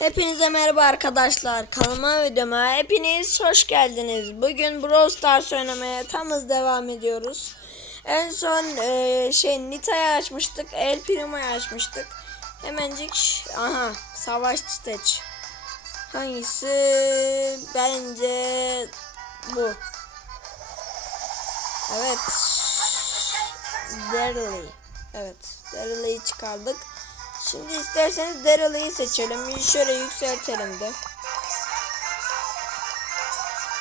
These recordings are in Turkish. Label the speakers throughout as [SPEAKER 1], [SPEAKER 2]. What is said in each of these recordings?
[SPEAKER 1] Hepinize merhaba arkadaşlar. Kanalıma videoma hepiniz hoş geldiniz. Bugün Brawl Stars oynamaya tam hız devam ediyoruz. En son e, şey Nita'yı açmıştık. El Primo'yu açmıştık. Hemencik aha savaş stage. Hangisi? Bence bu. Evet. Daryl'i. Evet. Daryl'i çıkardık. Şimdi isterseniz Daryl'i seçelim. Şöyle yükseltelim de.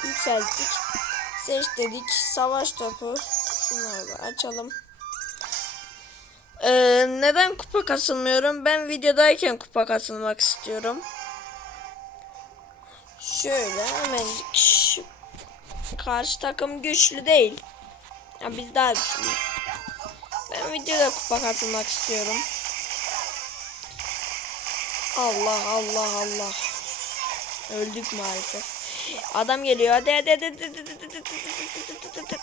[SPEAKER 1] Yükselttik. Seç dedik. Savaş topu. Şunları açalım. Ee, neden kupa kasılmıyorum? Ben videodayken kupa kasılmak istiyorum. Şöyle hemen karşı takım güçlü değil. Ya biz daha güçlüyüz. Ben videoda kupa katılmak istiyorum. Allah Allah Allah. Öldük maalesef. Adam geliyor. Hadi hadi hadi. hadi, hadi, hadi, hadi.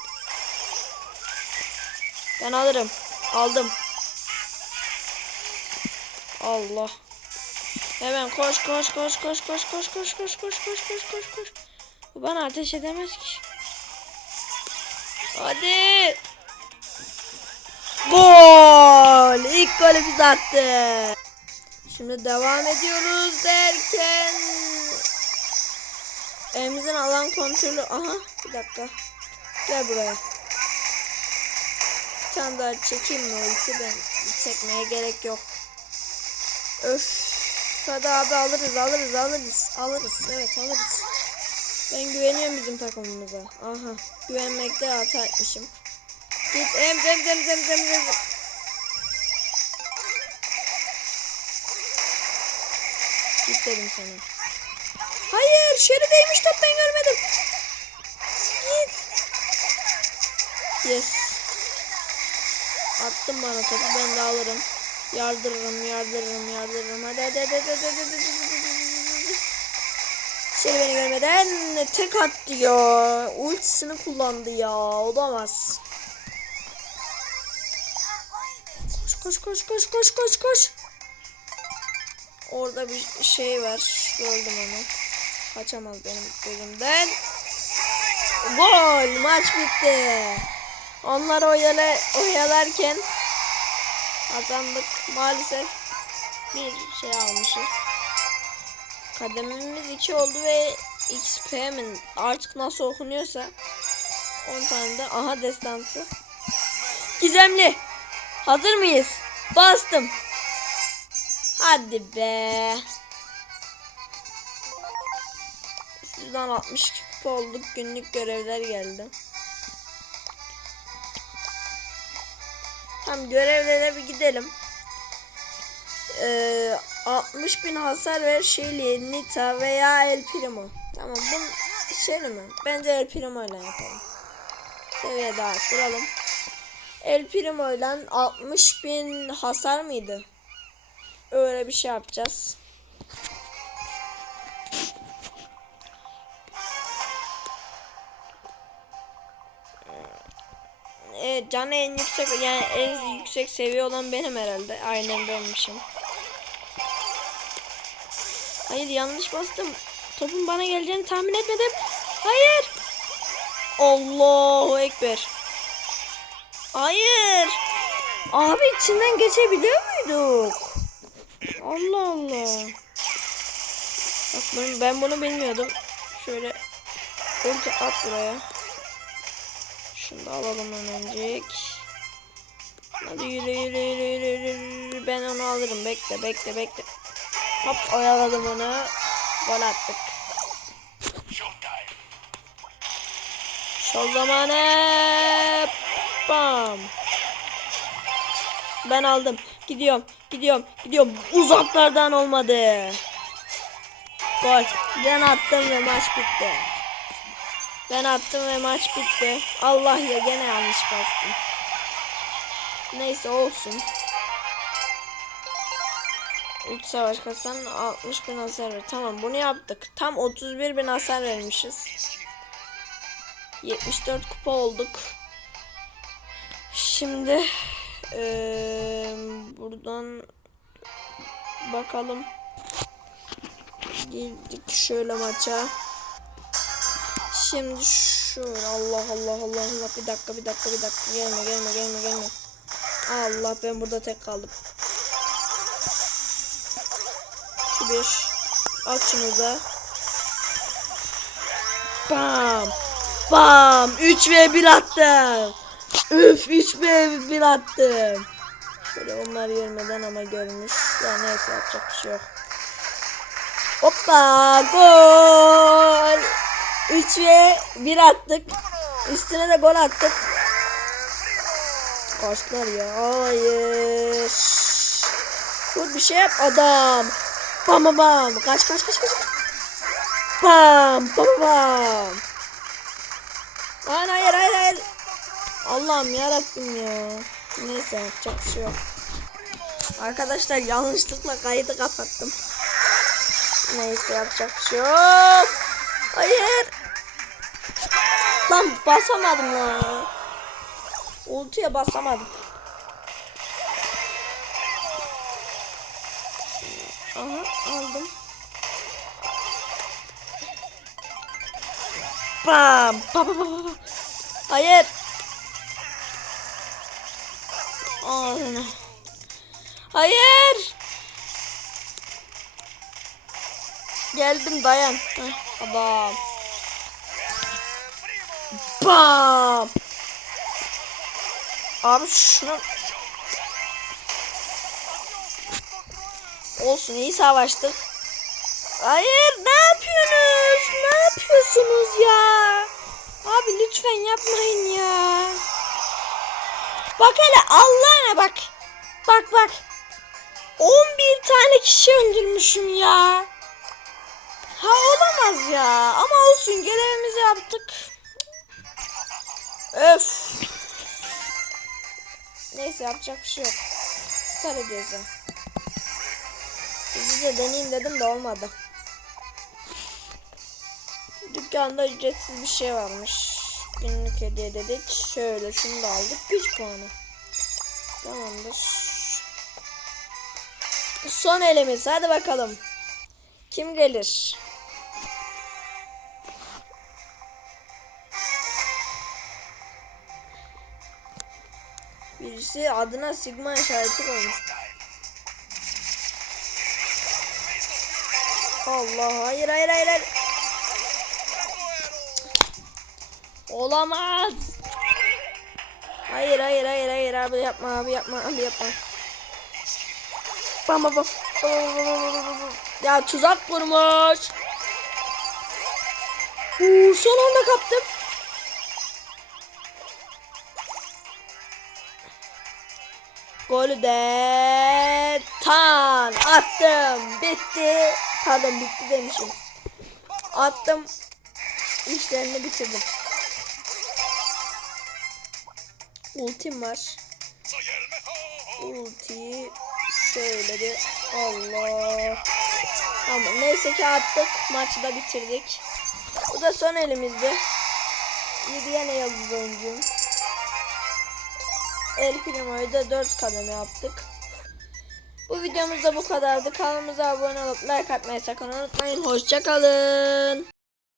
[SPEAKER 1] Ben alırım. Aldım. Allah. Hemen koş koş koş koş koş koş koş koş koş koş koş koş koş. Bu bana ateş edemez ki. Hadi. Gol! İlk golü biz attık. Şimdi devam ediyoruz derken. Elimizin alan kontrolü aha bir dakika. Gel buraya. Bir tane daha çekeyim mi ulti ben çekmeye gerek yok. Öf. Hadi abi alırız alırız alırız alırız. Evet alırız. Ben güveniyorum bizim takımımıza. Aha güvenmekte hata etmişim. Git em zem zem zem zem zem git dedim sana. Hayır şerideymiş top ben görmedim. Git. Yes. Attım bana topu ben de alırım. Yardırırım yardırırım yardırırım. Hadi hadi hadi hadi hadi hadi hadi. Şeri beni görmeden tek attı ya. Ultisini kullandı ya. Olamaz. Koş koş koş koş koş koş koş. Orada bir şey var. Gördüm onu. Kaçamaz benim gözümden. Gol! Maç bitti. Onlar oyala, oyalarken kazandık. Maalesef bir şey almışız. Kademimiz 2 oldu ve XP mi artık nasıl okunuyorsa 10 tane de aha destansı. Gizemli. Hazır mıyız? Bastım. Hadi be. Şuradan 60 kupa olduk. Günlük görevler geldi. Tamam görevlere bir gidelim. Ee, 60 bin hasar ver Shelly, Nita veya El Primo. Tamam bunu Shelly mi? Bence El Primo ile yapalım. Seviye daha arttıralım. El Primo ile 60 bin hasar mıydı? Öyle bir şey yapacağız. Evet, canı en yüksek yani en yüksek seviye olan benim herhalde. Aynen benmişim. Hayır yanlış bastım. Topun bana geleceğini tahmin etmedim. Hayır. Allahu ekber. Hayır. Abi içinden geçebiliyor muyduk? Allah Allah. Bak ben, ben bunu bilmiyordum. Şöyle ulti at buraya. Şunu da alalım hemencik. Hadi yürü yürü yürü yürü, yürü. Ben onu alırım. Bekle bekle bekle. Hop oyaladım onu. Gol attık. Şov zamanı. Bam. Ben aldım. Gidiyorum. Gidiyorum. Gidiyorum. Uzaklardan olmadı. Gol. Ben attım ve maç bitti. Ben attım ve maç bitti. Allah ya gene yanlış bastım. Neyse olsun. İlk savaş kasan 60 bin hasar ver. Tamam bunu yaptık. Tam 31 bin hasar vermişiz. 74 kupa olduk. Şimdi eee, buradan bakalım. Girdik şöyle maça. Şimdi şöyle Allah Allah Allah Allah bir dakika bir dakika bir dakika gelme gelme gelme gelme. Allah ben burada tek kaldım. Şu bir. At şunu da. Bam. Bam. 3 ve 1 attım. Üf 3 ve 1 attım. Şöyle onlar görmeden ama görmüş. Ya neyse yapacak bir şey yok. Hoppa gol. 3 ve 1 attık. Üstüne de gol attık. Kaçtılar ya. Hayır. Dur bir şey yap adam. Bam bam bam. Kaç kaç kaç kaç. Bam bam bam. Lan hayır hayır hayır. Allah'ım yarabbim ya. Neyse yapacak bir şey yok. Arkadaşlar yanlışlıkla kaydı kapattım. Neyse yapacak bir şey yok. Hayır. Lan basamadım lan. Ultiye basamadım. Aha aldım. Bam. Ba, ba, ba, ba, ba. Hayır. Ağzına. Hayır. Geldim dayan. Heh, adam. Bam. Abi şunu Olsun iyi savaştık. Hayır ne yapıyorsunuz? Ne yapıyorsunuz ya? Abi lütfen yapmayın ya. Bak hele Allah'ına bak. Bak bak. 11 tane kişi öldürmüşüm ya. Ha olamaz ya. Ama olsun görevimizi yaptık. Öf. Neyse yapacak bir şey yok. Star ediyoruz ya. Hızlıca deneyeyim dedim de olmadı. Dükkanda ücretsiz bir şey varmış. Günlük hediye dedik. Şöyle şunu da aldık. Güç puanı. Tamamdır. Son elimiz. Hadi bakalım. Kim gelir? Birisi adına sigma işareti koymuş. Allah hayır hayır hayır. hayır. Olamaz. Hayır hayır hayır hayır abi yapma abi yapma abi yapma. Bam bam bam. Ya tuzak kurmuş. Uuu son anda kaptım. Golü de tan attım. Bitti. Pardon bitti demişim. Attım. İşlerini bitirdim. Ultim var. Ultiyi şöyle bir Allah. Ama neyse ki attık. Maçı da bitirdik. Bu da son elimizde. 7 yine yıldız oyuncuyum. El Primo'yu da 4 kademe yaptık. Bu videomuz da bu kadardı. Kanalımıza abone olup like atmayı sakın unutmayın. Hoşçakalın.